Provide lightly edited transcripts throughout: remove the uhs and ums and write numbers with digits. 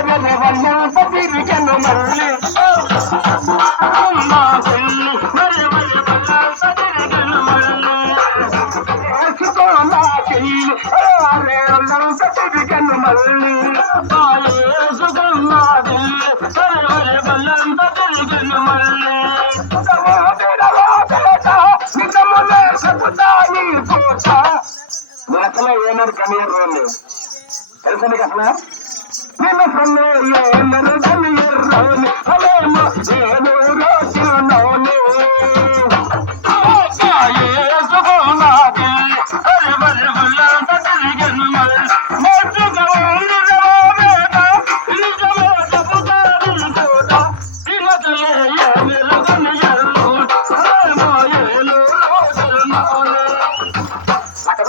తిరిగను మళ్ళీ తిరిగను మళ్ళీ అసలు ఏమన్నారు కనీరు వాళ్ళు తెలుసా నీకు అసలు నిన్న సొల్లు ఏమన్నారు కనీరు రావుని అలేమో ఏదో రోజునోని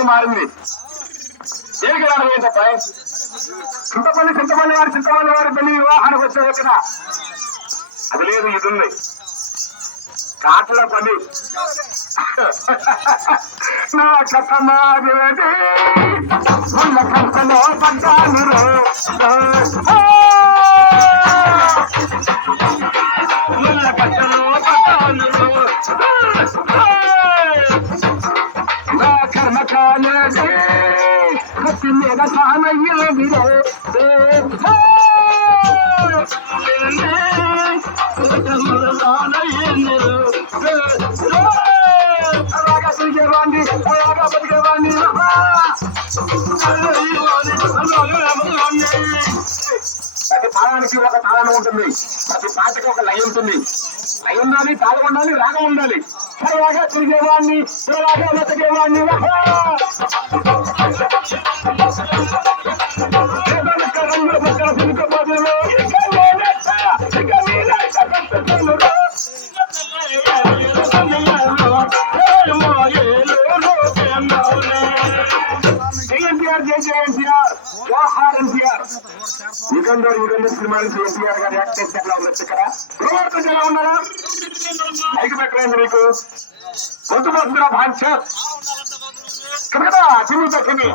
మారింది దేనికి రావడం తప్ప చింతపల్లి వారి పెళ్లి వివాహానికి వచ్చే వచ్చిన అది లేదు ఇది ఉంది కాట్ల పని నా కథ మారేది ఉన్న కంటలో పడ్డాను ఉన్న కంటలో పడ్డాను నా కర్మ కాలేదే కత్తి మీద కానయ్యేది అలాగా తిరిగేవాడిని అలాగా బతికేవాడిని ప్రతి తాళానికి ఒక తాళం ఉంటుంది ప్రతి పాటకి ఒక లయ ఉంటుంది లయ ఉండాలి తాళం ఉండాలి రాగం ఉండాలి సరదాగా తిరిగేవాడిని సరదాగా బతికేవాడిని రంగుల పక్కన తిరుగుబోతులు ఎన్టీఆర్ జేజే ఎన్టీఆర్ జవహర్ ఎన్టీఆర్ యుగంధర్ సినిమా నుంచి ఎన్టీఆర్ గారు యాక్ట్ చేసి ఎట్లా ఉండొచ్చు ఇక్కడ ప్రవర్తన ఎలా ఉన్నారా లైక్ పెట్టలేదు మీకు గొంతు పోతుందిరా భాష కదా తిని తిని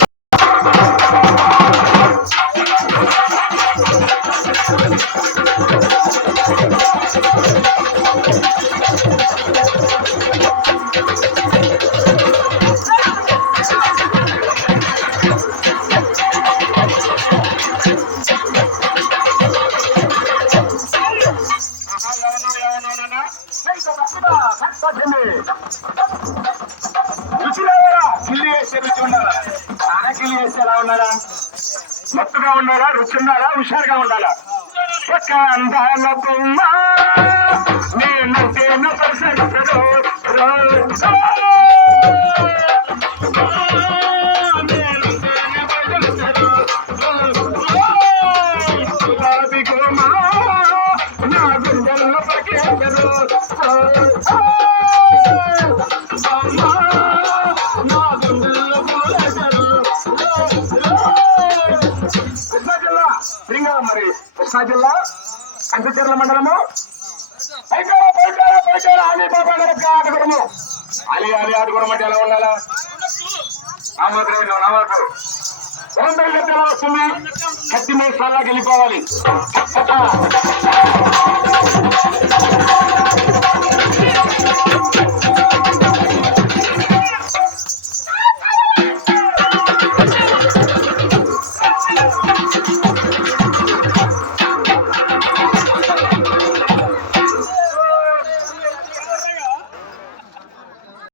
కిల్లి వేసే రుచి ఉండాలా నాన్న కిల్లి వేస్తే ఎలా ఉండాలా మొత్తగా ఉండాలా రుచి ఉండాలా హుషారుగా ఉండాలా ఒక అందాల బొమ్మ నేను పరిసరిస్తాను గులాబీ గోమ నా గుండెల్లో పలికేసరు మరి కృష్ణా జిల్లా కంచచర్ల మండలము ఆటగుడము అలీ ఆటగుడం అంటే ఎలా ఉండాలా నమ్మకం ఎలా వస్తుంది కత్తి మేసాల్లాగా వెళ్ళిపోవాలి